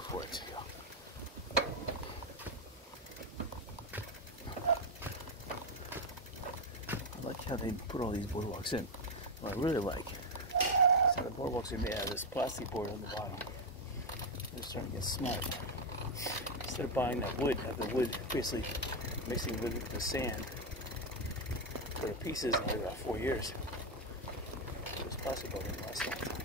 for it. I like how they put all these boardwalks in. What I really like is how the boardwalks are made out of this plastic board on the bottom. They're starting to get smart. Instead of buying that wood, have the wood basically mixing wood with the sand for the pieces in like about 4 years. This plastic board didn't last a long time.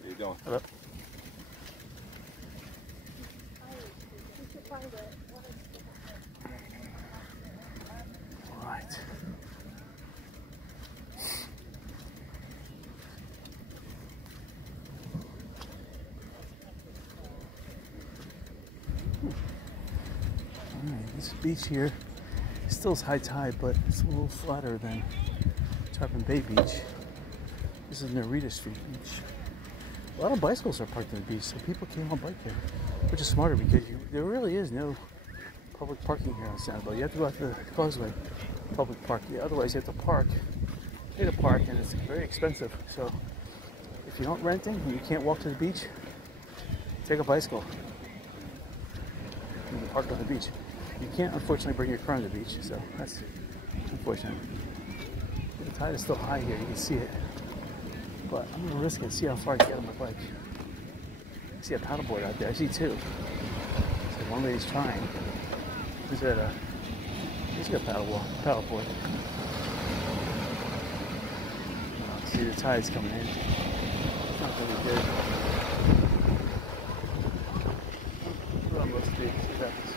Where you going? Hello. All right. Alright, this beach here still is high tide, but it's a little flatter than Tarpon Bay Beach. This is Nerita Street Beach. A lot of bicycles are parked on the beach, so people came on bike here, which is smarter because there really is no public parking here on Sanibel. You have to go out to the causeway, public park. Otherwise, you have to pay to park, and it's very expensive. So if you aren't renting and you can't walk to the beach, take a bicycle. You can park on the beach. You can't, unfortunately, bring your car on the beach, so that's unfortunate. The tide is still high here, you can see it. But I'm gonna risk it, see how far I can get on my bike. I see a paddleboard out there, I see two. So one lady's trying. Who's at a, she's got a paddleboard. See the tide's coming in. It's not really good. We're almost there, see what happens.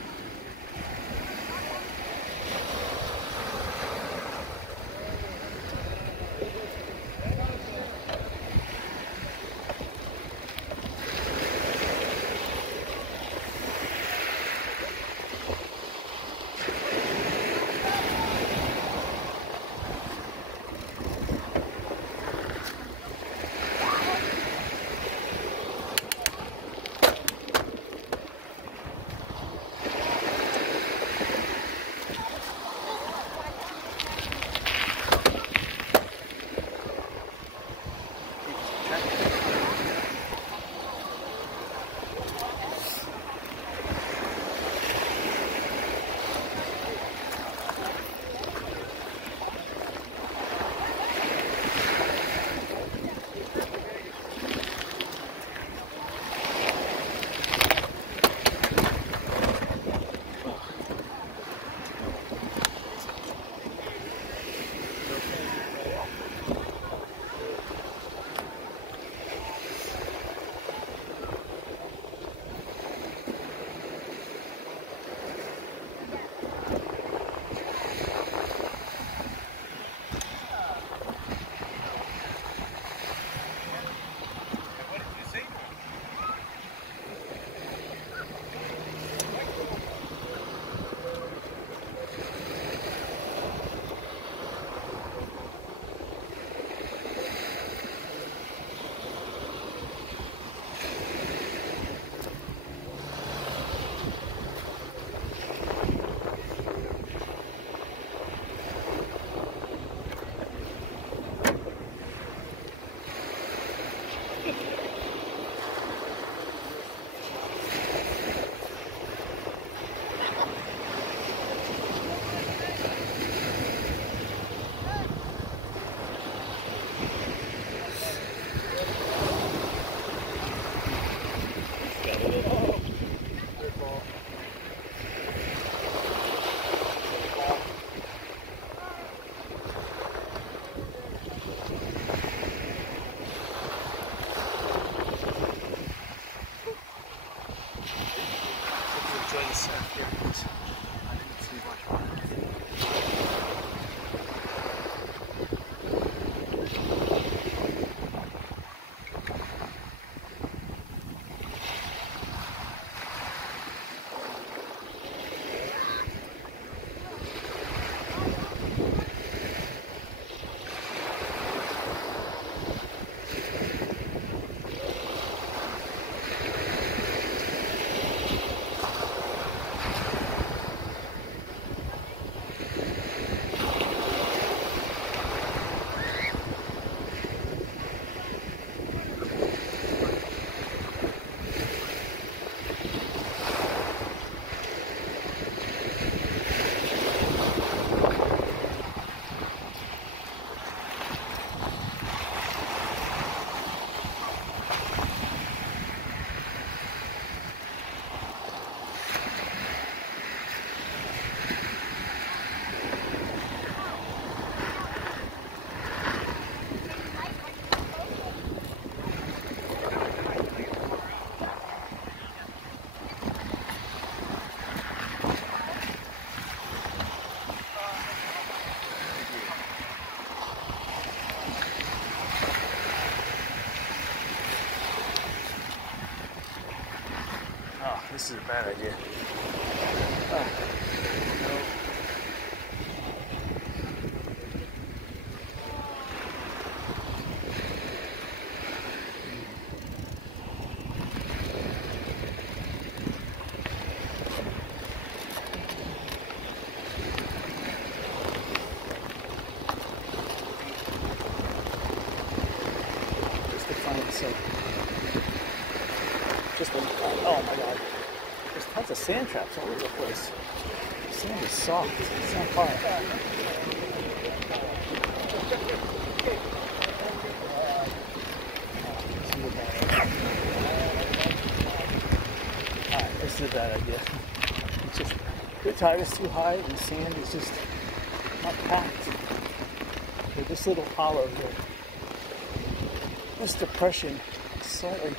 this is a bad idea. No. Oh my god, there's tons of sand traps all over the place. The sand is soft, it's not hard. Alright, this is a bad idea. It's just, the tide is too high and the sand is just not packed. There's this little hollow here. This depression is slightly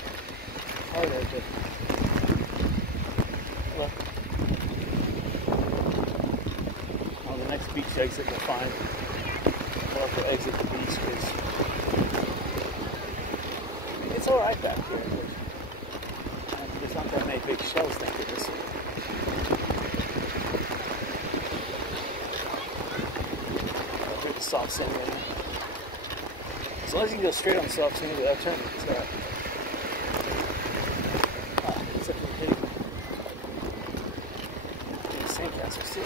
harder, but look. On the next beach exit we'll find. We'll have to exit the beach because it's alright back here, but there's not that many big shells, thank goodness. Here's the soft sand right now. As long as you can go straight on the soft sand without turning, it's alright. Sandcastles too.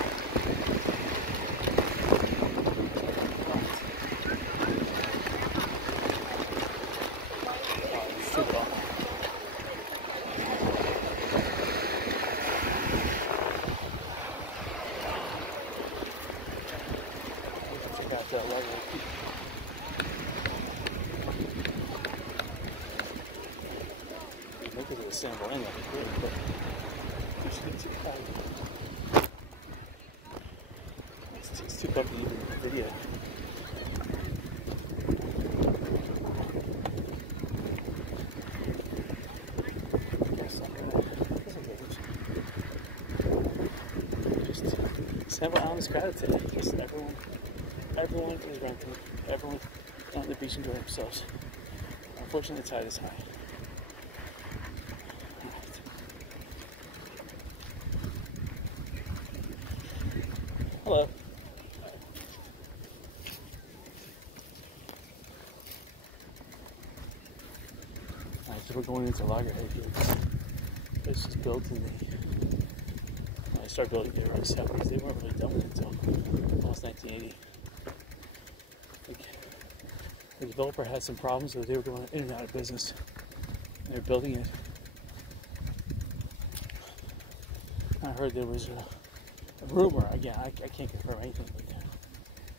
Check out that level. Look at the Sanibel inlet, but it's too high. It's too bumpy even in the video. Sanibel Island is crowded today. Just everyone is renting. Everyone on the beach enjoying themselves. Unfortunately, the tide is high. Hello. Alright, so we're going into Loggerheads here. This was built in the... I started building it in the 70s. They weren't really done with it until almost 1980. The developer had some problems, so they were going in and out of business. And they were building it. I heard there was a rumor, again, I can't confirm anything, but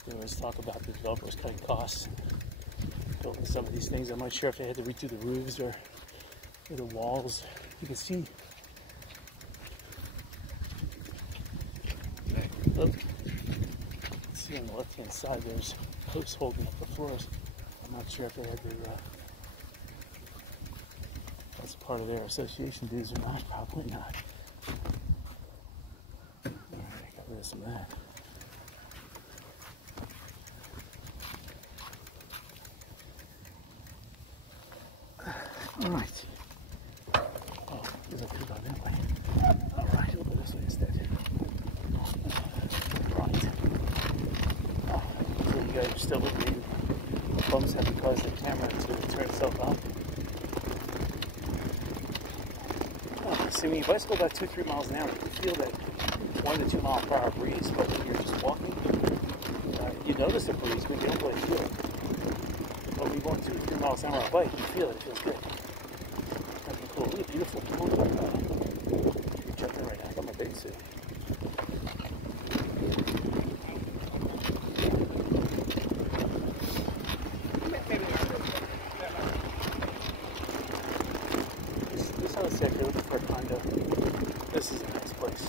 there was talk about the developers cutting costs, building some of these things. I'm not sure if they had to redo the roofs or the walls. You can see, look, see on the left-hand side, there's posts holding up the floors. I'm not sure if they had to, that's part of their association dues or not, probably not. Some of that. Alright. Oh, there's a few going that way. Alright, we'll go this way instead. Right. Oh, so you guys are still with me. The bumps have to cause the camera to turn itself off. Oh, see, when you bicycle about 2-3 miles an hour, you feel that 1 to 2 mile per hour breeze, but when you're just walking, you notice the breeze, but you don't really feel it. But when you're going 2 to 3 miles an hour on a bike, you feel it, it feels good. That's cool. Really beautiful. You're jumping right now. I got my bathing suit. This is how it's set. If you're looking for a condo, this is a nice place.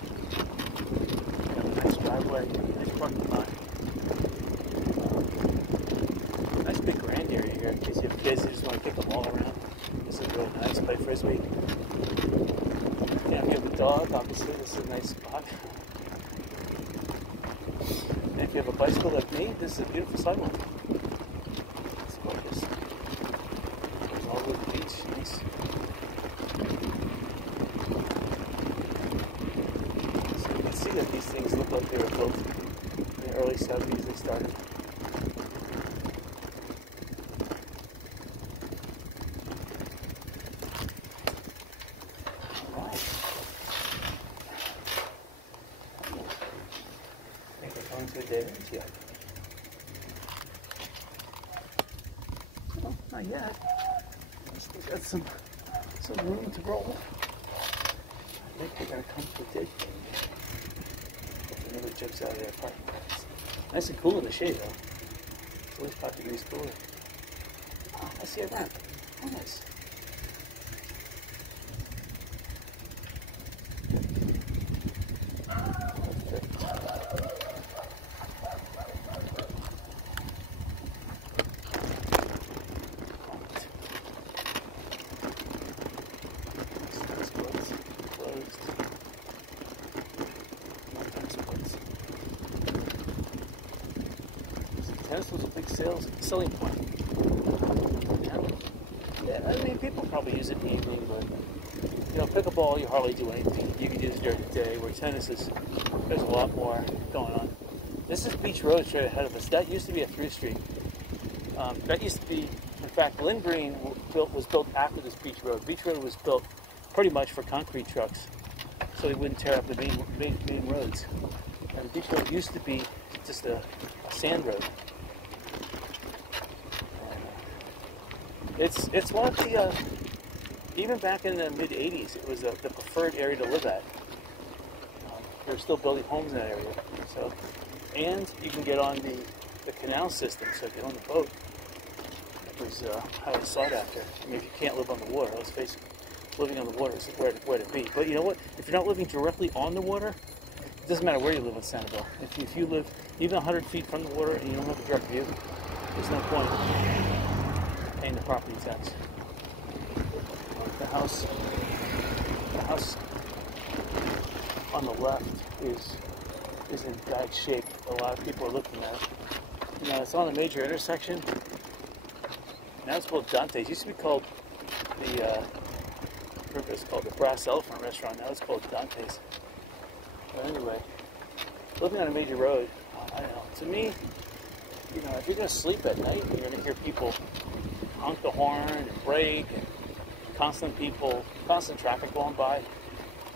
Nice driveway, nice parking lot. Nice big grand area here in case you have kids who just want to kick them all around. This is really nice. Play frisbee. Yeah, if you have a dog, obviously this is a nice spot. And if you have a bicycle like me, this is a beautiful sidewalk. It's gorgeous. It's all over the beach. Nice. like they were built in the early 70s. They started. All right. I think we're going to a dead end here. Well, not yet. Still got some room to roll. I think they're going to come to the dig. Hope nobody jumps out of their apartment. Nice and cool in the shade, though. It's always 5 degrees cooler. Oh, I see a ramp. Oh, nice. Tennis was a big selling point. Yeah, I mean, people probably use it in the evening, but you know, pickleball, you hardly do anything. You can use it during the day. Where tennis is, there's a lot more going on. This is Beach Road straight ahead of us. That used to be a through street. That used to be, in fact, Lynn Green was built after this Beach Road. Beach Road was built pretty much for concrete trucks, so they wouldn't tear up the main roads. And Beach Road used to be just a sand road. It's one of the, even back in the mid-'80s, it was the preferred area to live at. They were still building homes in that area. So, and you can get on the canal system, so if you own the boat, it was highly sought after. I mean, if you can't live on the water, let's face it, living on the water is where to be. But you know what? If you're not living directly on the water, it doesn't matter where you live in Sanibel. If you live even 100 feet from the water and you don't have a direct view, there's no point paying the property tax. The house on the left is in bad shape. A lot of people are looking at it. You know, it's on a major intersection. Now it's called Dante's. It used to be called the Brass Elephant Restaurant. Now it's called Dante's. But anyway, living on a major road, I don't know. To me, you know, if you're going to sleep at night, you're going to hear people honk the horn and brake and constant traffic going by.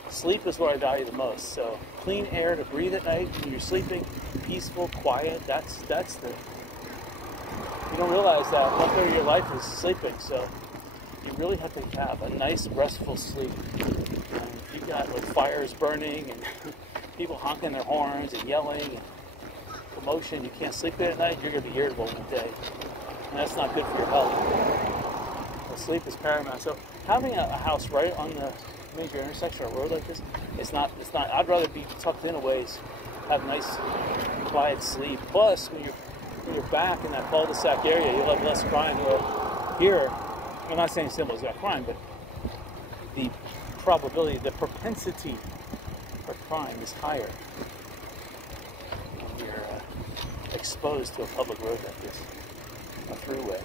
Sleep is what I value the most. So clean air to breathe at night when you're sleeping, peaceful, quiet. That's the. You don't realize that 1/3 of your life is sleeping. So you really have to have a nice, restful sleep. And if you got like fires burning and people honking their horns and yelling and commotion, you can't sleep good at night, you're going to be irritable in the day. And that's not good for your health. So sleep is paramount. So having a house right on the major intersection or road like this, it's not, I'd rather be tucked in a ways, have nice, quiet sleep. Plus, when you're back in that cul-de-sac area, you'll have less crime. Or here, I'm not saying Sanibel's got crime, but the probability, the propensity for crime is higher when you're exposed to a public road like this, a throughway.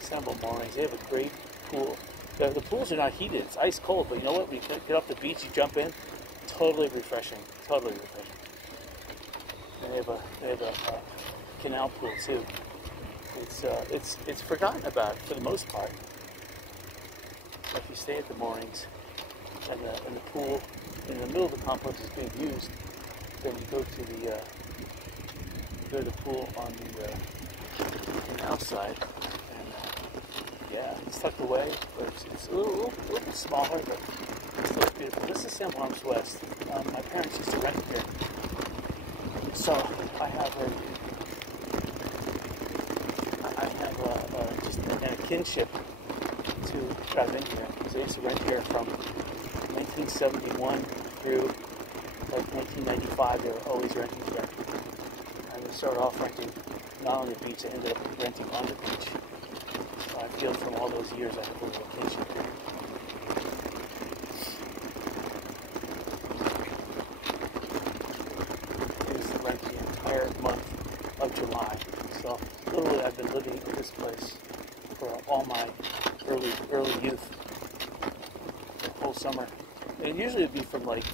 Sanibel mornings, they have a great pool. The pools are not heated, it's ice cold, but you know what? When you get off the beach, you jump in, totally refreshing, totally refreshing. And they have a canal pool too. It's forgotten about for the most part. If you stay at the moorings and the pool in the middle of the complex is being used, then you go to the pool on the canal side. Yeah, it's tucked away, but it's a little bit smaller, but it's still beautiful. This is San Juan West. My parents used to rent here, so I have just a kinship to drive in here. Because I used to rent here from 1971 through like 1995. They were always renting here, and we started off renting not on the beach. I ended up renting on the beach. I feel from all those years I have lived on vacation here. I used to rent the entire month of July. So literally I've been living in this place for all my early youth, the whole summer. And usually it'd be from like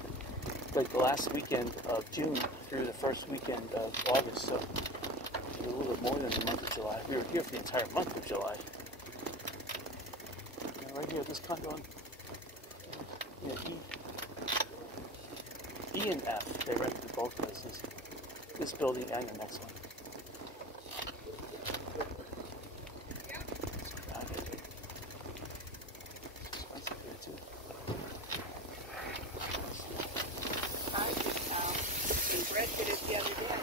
like the last weekend of June through the first weekend of August, so a little bit more than the month of July. We were here for the entire month of July. And right here, this condo on E and F, they rented both places. This building and the next one. Rented it the other day.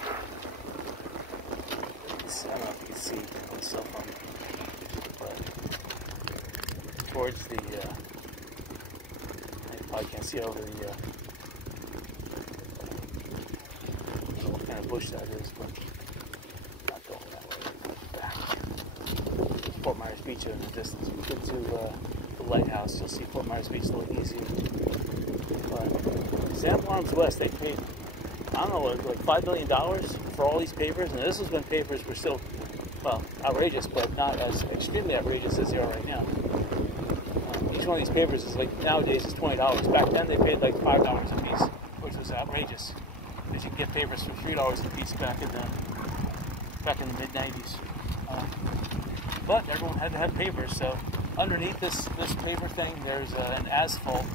I don't know if you can see on the cell phone, but towards the, I probably can't see over the, I don't know what kind of bush that is, but not going that way. Back. Fort Myers Beach in the distance. If you get to the lighthouse, you'll see Fort Myers Beach a little easier. But Sanibel Arms West, they paid, I don't know, like $5 million for all these papers, and this is when papers were still, well, outrageous, but not as extremely outrageous as they are right now. Each one of these papers is like, nowadays is $20. Back then they paid like $5 a piece, which was outrageous. Because you could get papers for $3 a piece back in the mid-90s. But everyone had to have papers, so underneath this paper thing, there's an asphalt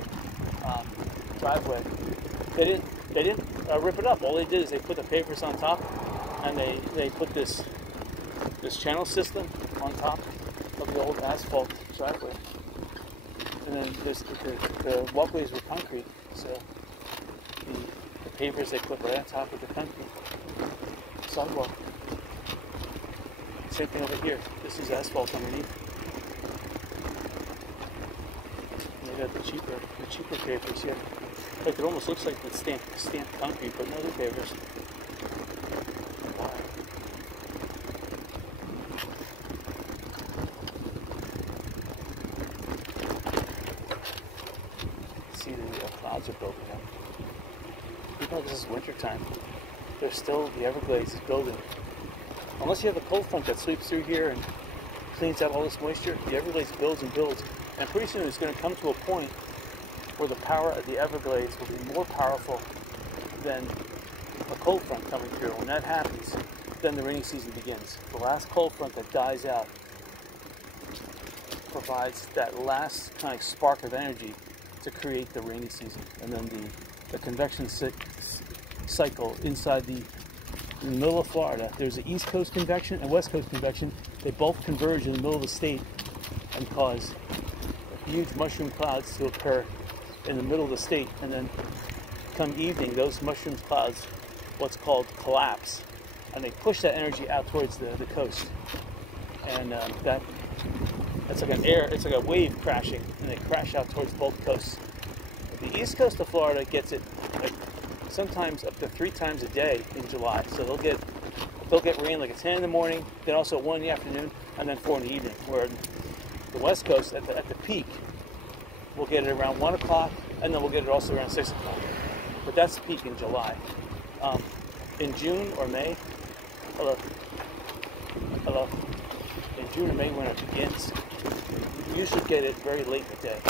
driveway. They didn't rip it up. All they did is they put the papers on top, and they put this channel system on top of the old asphalt driveway. And then the walkways were concrete, so the papers they put right on top of the concrete sidewalk. Same thing over here. This is asphalt underneath. And they got the cheaper papers here. Like it almost looks like it's stamped concrete, but no, they're papers. Wow. See the clouds are building up. Even though this is winter time, there's still the Everglades is building. Unless you have a cold front that sweeps through here and cleans out all this moisture, the Everglades builds and builds, and pretty soon it's going to come to a point where the power of the Everglades will be more powerful than a cold front coming through. When that happens, then the rainy season begins. The last cold front that dies out provides that last kind of spark of energy to create the rainy season. And then the convection cycle inside in the middle of Florida, there's the East Coast convection and West Coast convection. They both converge in the middle of the state and cause huge mushroom clouds to occur in the middle of the state, and then come evening, those mushroom clouds, what's called collapse, and they push that energy out towards the coast, and that's like it's like a wave crashing, and they crash out towards both coasts. The east coast of Florida gets it like sometimes up to 3 times a day in July, so they'll get rain like at 10 in the morning, then also at 1 in the afternoon, and then 4 in the evening. Where the west coast at the peak, we'll get it around 1 o'clock, and then we'll get it also around 6 o'clock. But that's the peak in July. In June or May, hello. In June or May when it begins, you should get it very late in the day.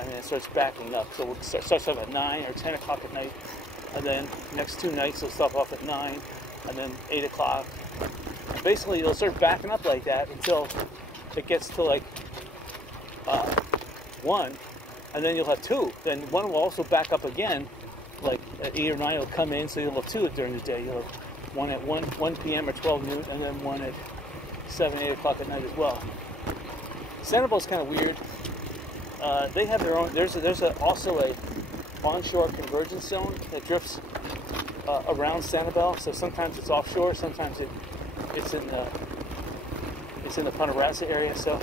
And then it starts backing up. So it starts off at 9 or 10 o'clock at night, and then next 2 nights it'll start off at 9, and then 8 o'clock. And basically it'll start backing up like that until it gets to like 1, and then you'll have 2. Then 1 will also back up again, like at 8 or 9 it'll come in, so you'll have 2 during the day. You'll have 1 at 1 p.m. or 12 noon, and then 1 at 7, 8 o'clock at night as well. Sanibel's kind of weird. They have their own. There's also a onshore convergence zone that drifts around Sanibel. So sometimes it's offshore, sometimes it's in the Ponderosa area. So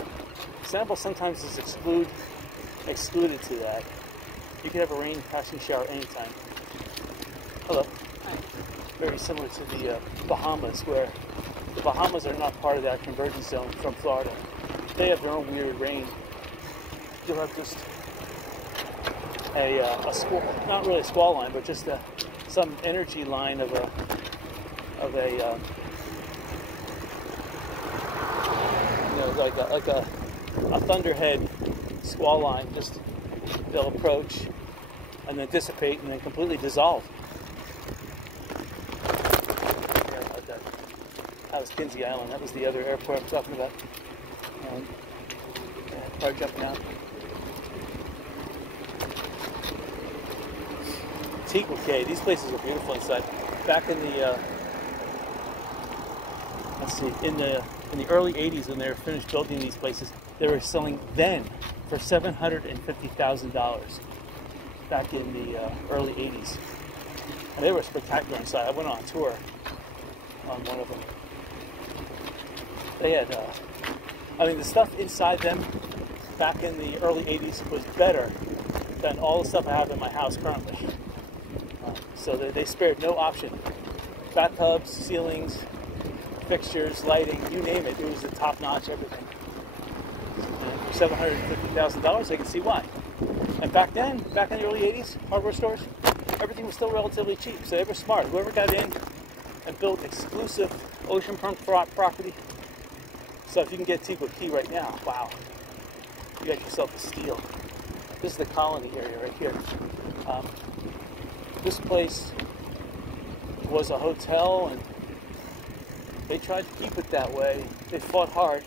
Sanibel sometimes is excluded to that. You can have a rain crashing shower anytime. Hello. Hi. Very similar to the Bahamas, where the Bahamas are not part of that convergence zone from Florida. They have their own weird rain. You'll have just a squall, not really a squall line, but just some energy line of a like a thunderhead squall line. Just they'll approach, and then dissipate and then completely dissolve. That was Kinsey Island. That was the other airport I'm talking about. Car jumping out. Antigua Cay. These places are beautiful inside. Back in the in the early '80s, when they were finished building these places, they were selling then for $750,000. Back in the early '80s, and they were spectacular inside. I went on a tour on one of them. They had, the stuff inside them back in the early '80s was better than all the stuff I have in my house currently. So they spared no option. Bathtubs, ceilings, fixtures, lighting, you name it. It was the top-notch everything. And for $750,000, I can see why. And back then, back in the early '80s, hardware stores, everything was still relatively cheap. So they were smart. Whoever got in and built exclusive oceanfront property. So if you can get Antigua Cay right now, wow, you got yourself a steal. This is the Colony area right here. This place was a hotel, and they tried to keep it that way. They fought hard.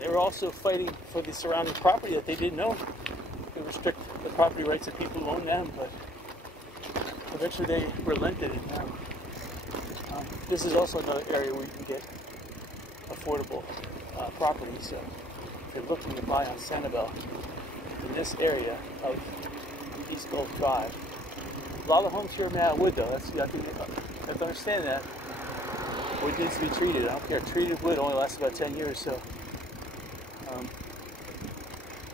They were also fighting for the surrounding property that they didn't own. They restrict the property rights of people who own them, but eventually they relented. And this is also another area where you can get affordable property. So if you're looking to buy on Sanibel in this area of East Gulf Drive, a lot of homes here are made out of wood, though. You have to understand that wood needs to be treated. I don't care. Treated wood only lasts about 10 years, so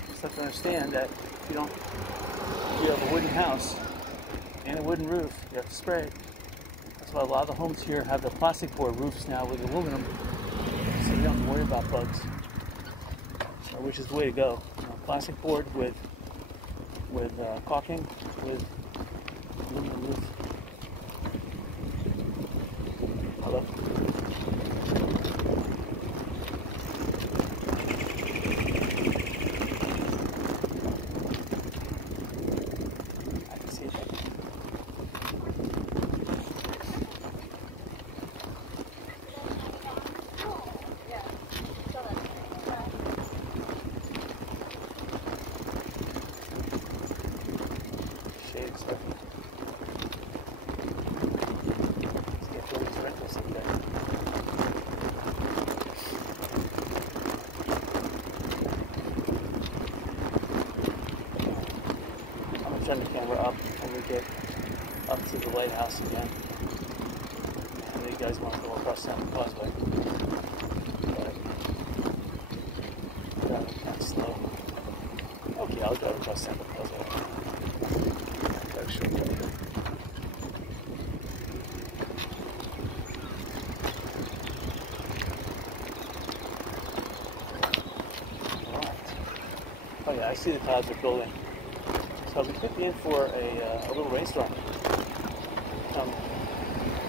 just have to understand that if you have a wooden house and a wooden roof, you have to spray it. That's why a lot of the homes here have the plastic board roofs now with aluminum, so you don't have to worry about bugs, which is the way to go. Plastic board with caulking with aluminum roof. Hello? I can see that. Shades of turn the camera up when we get up to the lighthouse again. I know you guys want to go across Santa Causeway, but I'm driving kind of slow. Okay, I'll drive across Santa Causeway. Drive shortly. Oh yeah, I see the clouds are building. So we could be in for a little rainstorm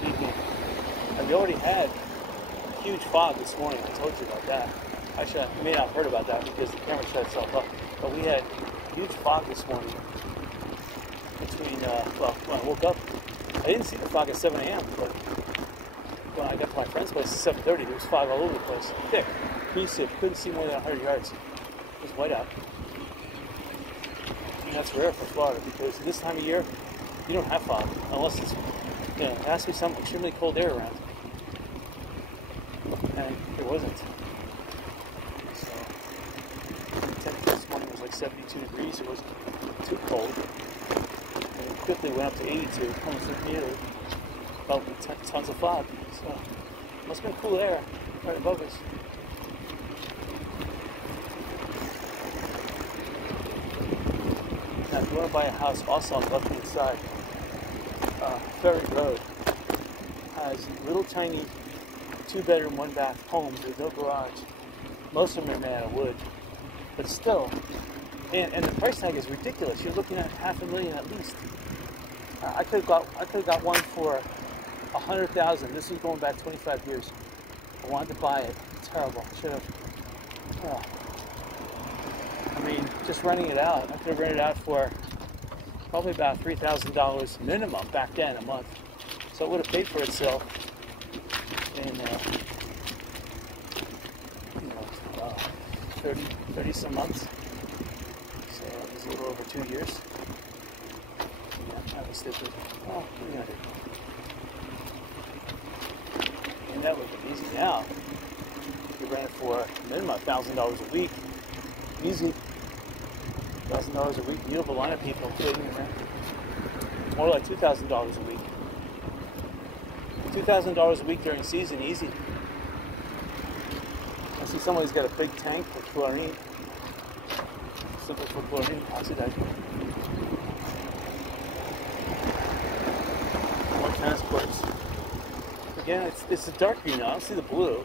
evening. And we already had huge fog this morning. I told you about that. Actually, you may not have heard about that because the camera shut itself off. But we had huge fog this morning between, when I woke up, I didn't see the fog at 7 a.m., but when I got to my friend's place at 7:30, there was fog all over the place. Thick, adhesive, couldn't see more than 100 yards. It was white out. And that's rare for Florida because this time of year, you don't have fog unless it's, there has to be some extremely cold air around. And there wasn't. So, the temperature this morning was like 72 degrees. It wasn't too cold. And it quickly went up to 82, almost immediately. But with tons of fog. So, it must have been cool air right above us. Now, if you want to buy a house also on the left-hand side, Ferry Road has little tiny 2-bedroom, 1-bath homes with no garage. Most of them are made out of wood, but still, and the price tag is ridiculous. You're looking at $500,000 at least. I could have got one for $100,000. This is going back 25 years. I wanted to buy it. Terrible. Should have. I mean, just renting it out. I could have rented it out for probably about $3,000 minimum back then a month. So it would have paid for itself in 30 some months. So it was a little over 2 years. Yeah, that was stupid. Oh, what are you gonna do? And that would be easy now. You rent it for a minimum of $1,000 a week. Easy. $1,000 a week. You have a line of people waiting around. More like $2,000 a week. $2,000 a week during season, easy. I see somebody's got a big tank with chlorine. Simple for chlorine, oxidized. More tennis courts. Again, it's a dark green now. I don't see the blue.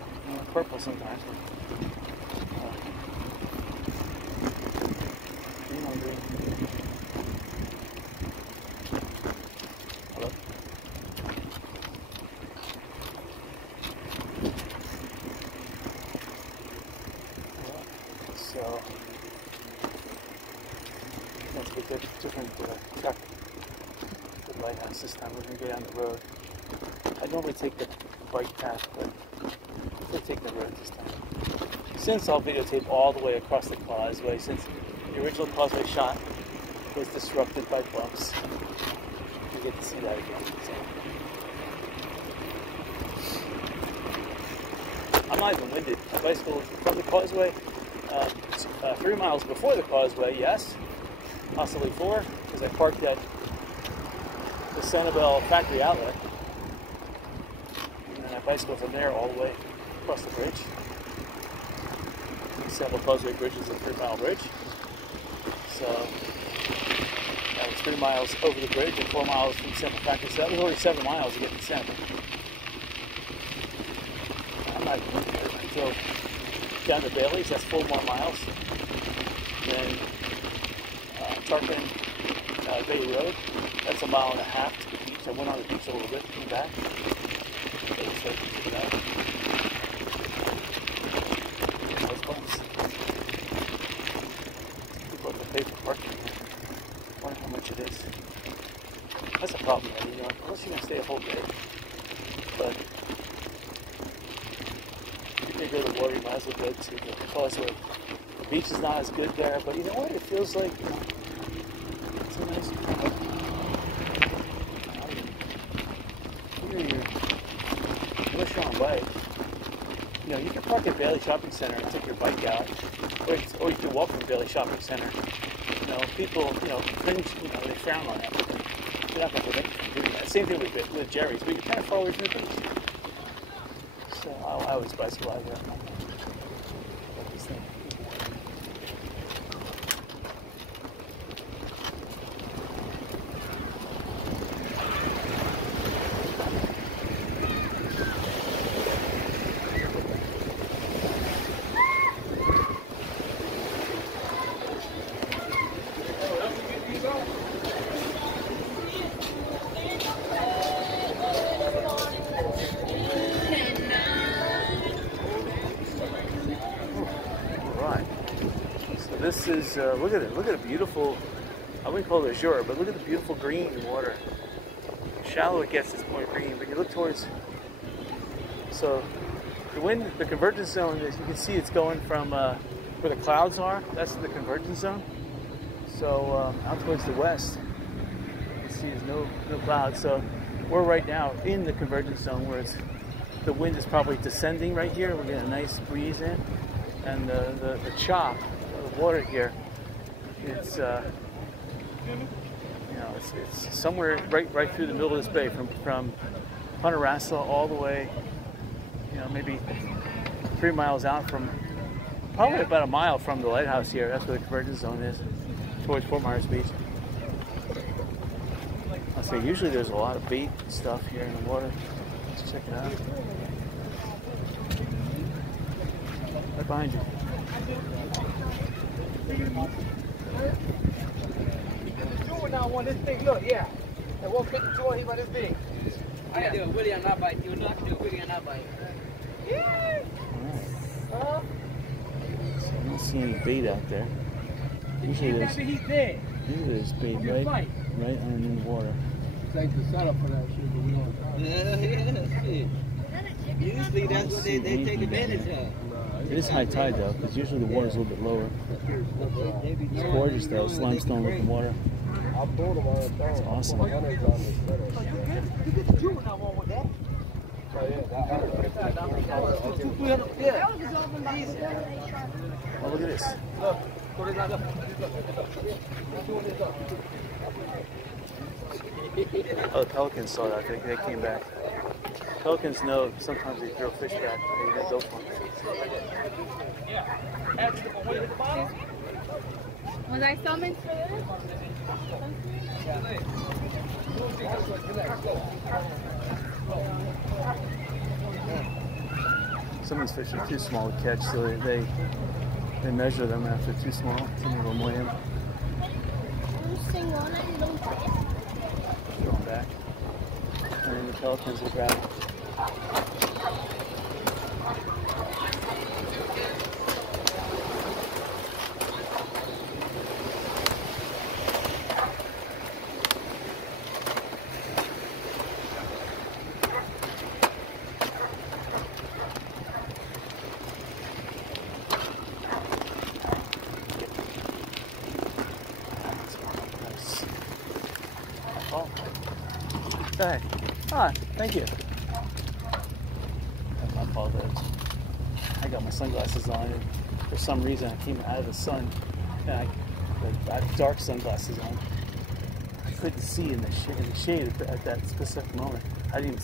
Purple sometimes. Green on green. Hello? So that's a bit different track. Good lighthouse this time. We're going to go down the road. I normally take the bike path, but we're taking the road this time. Since I'll videotape all the way across the causeway, since the original causeway shot was disrupted by bumps, you get to see that again. So. I'm not even winded. My bicycle from the causeway, 3 miles before the causeway, yes, possibly 4, because I parked at the Sanibel factory outlet. And then I bicycle from there all the way across the bridge. The Sanibel Causeway Bridge is a 3-mile bridge. So that was 3 miles over the bridge and 4 miles from the Sanibel factory. So that was already 7 miles to get to Sanibel. I'm not even until down to Bailey's, that's 4 more miles. Then Tarpon Bay Road, that's 1.5 miles to the beach. I went on the beach a little bit, came back. Those bumps. People have to pay for parking here. I wonder how much it is. That's a problem, you know, unless you're going to stay a whole day. But if you go to the water, you might as well go to the causeway. The beach is not as good there, but you know what? It feels like, you know, it's a nice kind of, unless you're on a bike. You know, you can park at Bailey Shopping Center and take your bike out, or you can walk from Bailey Shopping Center. You know, people, you know, cringe, you know, they frown on that. You're not going to prevent you from doing that. Same thing with Jerry's, but you're kind of far away from the beach. So I always bicycle out there. This thing. This is, look at it, look at a beautiful, I wouldn't call it azure, but look at the beautiful green water. The shallow it gets, it's more green, but you look towards, so the wind, the convergence zone, as you can see, it's going from where the clouds are, that's the convergence zone. So out towards the west, you can see there's no clouds. So we're right now in the convergence zone where it's, the wind is probably descending right here. We're getting a nice breeze in, and the chop, water here, it's you know, it's somewhere right through the middle of this bay, from Punarassa all the way, you know, maybe 3 miles out from, probably about 1 mile from the lighthouse here. That's where the convergence zone is, towards Fort Myers Beach. I'll say usually there's a lot of bait stuff here in the water. Let's check it out. Right behind you. Now on this thing, look, yeah. And we'll get the joy here by this thing. I gotta do a wheelie on that bike. You know I can do a wheelie on that bike. Yeah. So I don't see any bait out there. Usually there's bait, right? right underneath the water. Thanks the setup for that shit, but we don't. Yeah, shit. Usually that's what they take advantage of. It is high tide though, because usually the water's a little bit lower. It's gorgeous though, it's limestone looking water. It's awesome. You get the juvenile one with that. Oh, look at this. Oh, the pelicans saw that. They came back. Pelicans know sometimes they throw fish back. They don't go for them. Was I summoned for this? Some of these fish are too small to catch, so they measure them after too small. Some of them weigh them. Going back. And then the pelicans will grab them. Oh. Hey. Hi. Thank you. I apologize. I got my sunglasses on, and for some reason I came out of the sun, and I had dark sunglasses on. I couldn't see in the shade at that specific moment. I didn't even